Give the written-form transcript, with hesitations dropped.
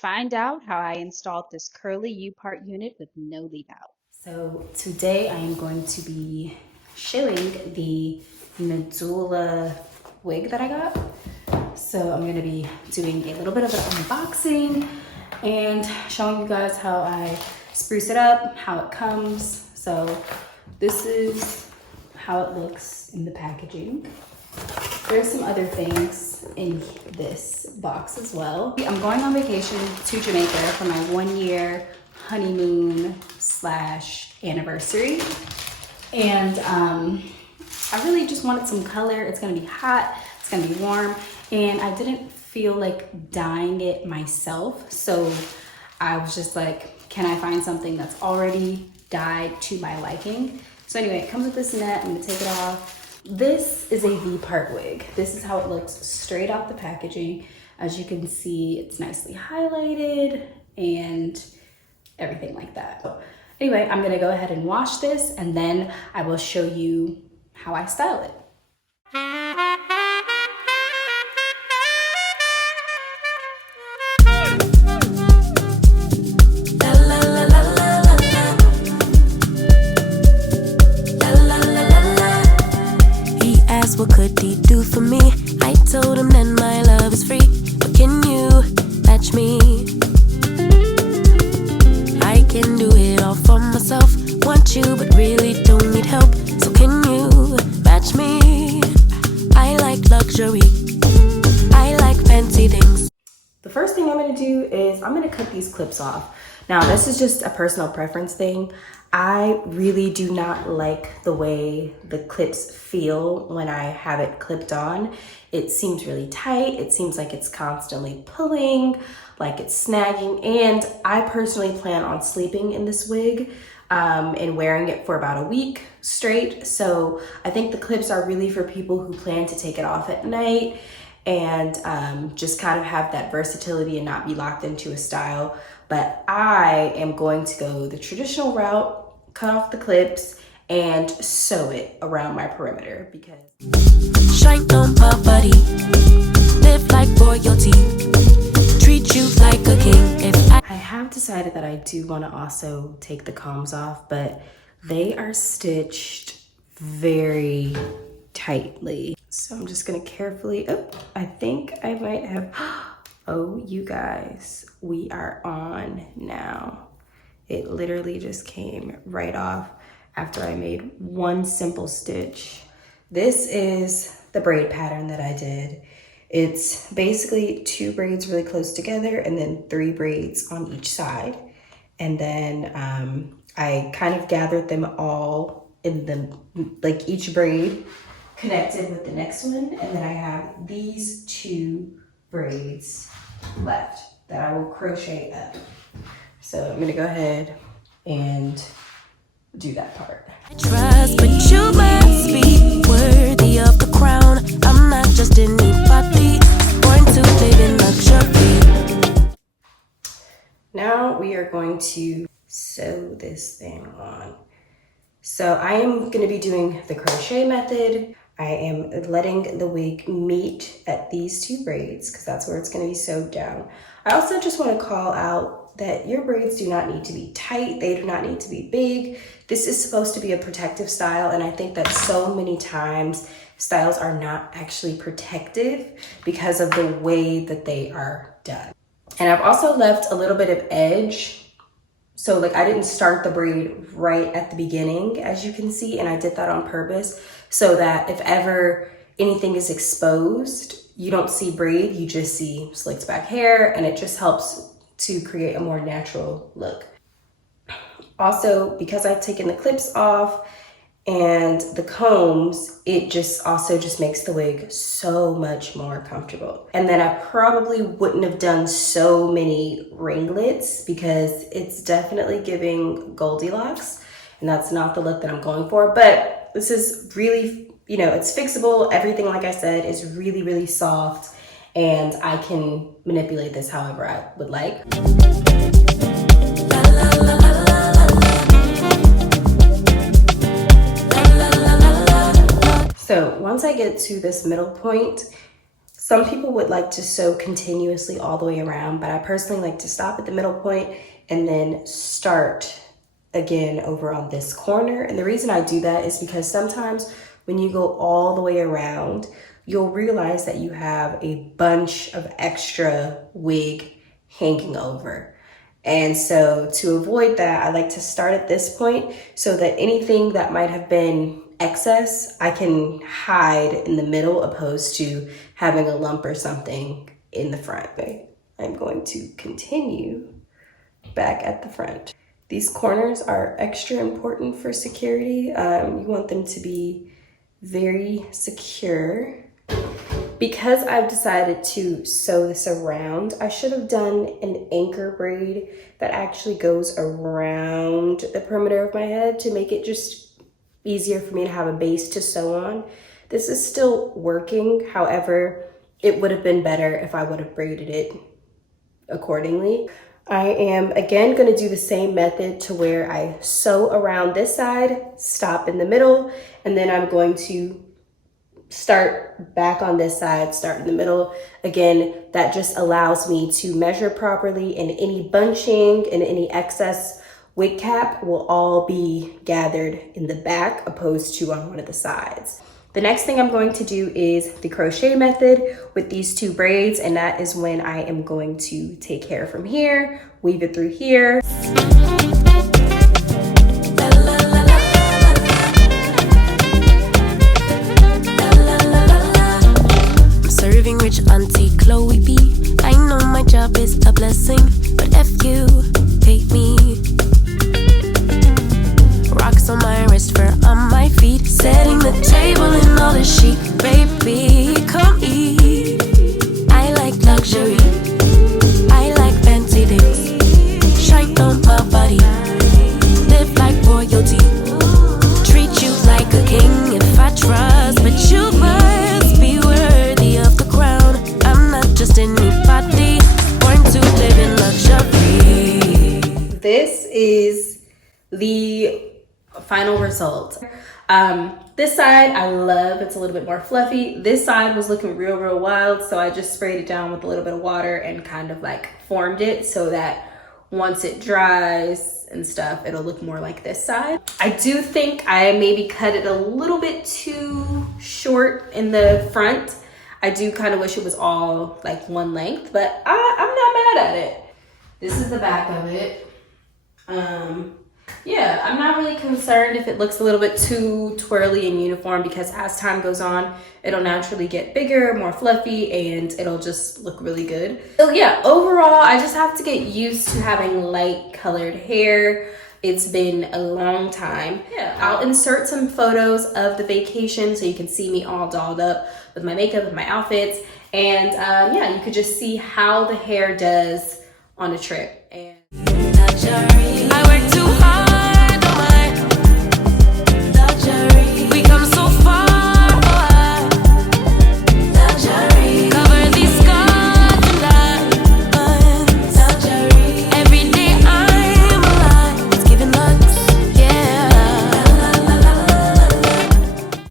Find out how I installed this curly U-part unit with no leave out. So today I am going to be showing the Nadula wig that I got. So I'm gonna be doing a little bit of an unboxing and showing you guys how I spruce it up, how it comes. So this is how it looks in the packaging. There's some other things in this box as well. I'm going on vacation to Jamaica for my 1-year honeymoon / anniversary. And I really just wanted some color. It's gonna be hot, it's gonna be warm, and I didn't feel like dyeing it myself. So I was just like, can I find something that's already dyed to my liking? So anyway, it comes with this net. I'm gonna take it off. This is a V-part wig. This is how it looks straight off the packaging. As you can see, it's nicely highlighted and everything like that. So anyway, I'm gonna go ahead and wash this and then I will show you how I style it. What could he do for me? I told him that my love is free, but can you match me? I can do it all for myself. Want you, but really don't need help. So can you match me? I like luxury. I like fancy things. The first thing I'm gonna do is I'm gonna cut these clips off. Now, this is just a personal preference thing. I really do not like the way the clips feel when I have it clipped on. It seems really tight. It seems like it's constantly pulling, like it's snagging. And I personally plan on sleeping in this wig and wearing it for about a week straight. So I think the clips are really for people who plan to take it off at night and just kind of have that versatility and not be locked into a style. But I am going to go the traditional route, cut off the clips and sew it around my perimeter because shine on my body, live like royalty, treat you like a king. If I have decided that I do want to also take the combs off, but they are stitched very tightly. So I'm just gonna carefully, oh, I think I might have, oh, you guys, we are on now. It literally just came right off after I made one simple stitch. This is the braid pattern that I did. It's basically 2 braids really close together and then 3 braids on each side. And then I kind of gathered them all in the, like each braid connected with the next one. And then I have these 2 braids left that I will crochet up. So I'm gonna go ahead and do that part. I trust, but you must be worthy of the crown. I'm not just anybody, born to live in luxury. Now we are going to sew this thing on. So I am gonna be doing the crochet method. I am letting the wig meet at these 2 braids because that's where it's gonna be sewed down. I also just wanna call out that your braids do not need to be tight. They do not need to be big. This is supposed to be a protective style. And I think that so many times styles are not actually protective because of the way that they are done. And I've also left a little bit of edge. So like I didn't start the braid right at the beginning, as you can see, and I did that on purpose so that if ever anything is exposed, you don't see braid, you just see slicked back hair, and it just helps to create a more natural look. Also, because I've taken the clips off and the combs, it just makes the wig so much more comfortable. And then I probably wouldn't have done so many ringlets because it's definitely giving Goldilocks, and that's not the look that I'm going for. But this is really, you know, it's fixable. Everything, like I said, is really, really soft. And I can manipulate this however I would like. So once I get to this middle point, Some people would like to sew continuously all the way around, but I personally like to stop at the middle point and then start again over on this corner. And the reason I do that is because sometimes when you go all the way around, you'll realize that you have a bunch of extra wig hanging over. And so to avoid that, I like to start at this point so that anything that might have been excess, I can hide in the middle opposed to having a lump or something in the front. I'm going to continue back at the front. These corners are extra important for security. You want them to be very secure. Because I've decided to sew this around, I should have done an anchor braid that actually goes around the perimeter of my head to make it just easier for me to have a base to sew on. This is still working. However, it would have been better if I would have braided it accordingly. I am again going to do the same method to where I sew around this side, stop in the middle, and then I'm going to start back on this side, start in the middle. Again, that just allows me to measure properly, and any bunching and any excess wig cap will all be gathered in the back opposed to on one of the sides. The next thing I'm going to do is the crochet method with these two braids, and that is when I am going to take hair from here, weave it through here. Serving rich Auntie Chloe B. I know my job is a blessing, but F you, take me. Rocks on my wrist, fur on my feet, setting the table in all the chic. Baby, come eat. I like luxury, I like fancy things. Shine on my body, live like royalty. Treat you like a king if I trust, but you must be worthy of the crown. I'm not just anybody, born to live in luxury. This is the final result. This side I love, it's a little bit more fluffy. This side was looking real wild, so I just sprayed it down with a little bit of water and kind of like formed it so that once it dries and stuff, it'll look more like this side. I do think I maybe cut it a little bit too short in the front. I do kind of wish it was all like one length, but I'm not mad at it. This is the back of it. Yeah, I'm not really concerned if it looks a little bit too twirly and uniform, because as time goes on, it'll naturally get bigger, more fluffy, and it'll just look really good. So yeah, overall, I just have to get used to having light colored hair. It's been a long time. Yeah, I'll insert some photos of the vacation so you can see me all dolled up with my makeup and my outfits. And yeah, you could just see how the hair does on a trip. And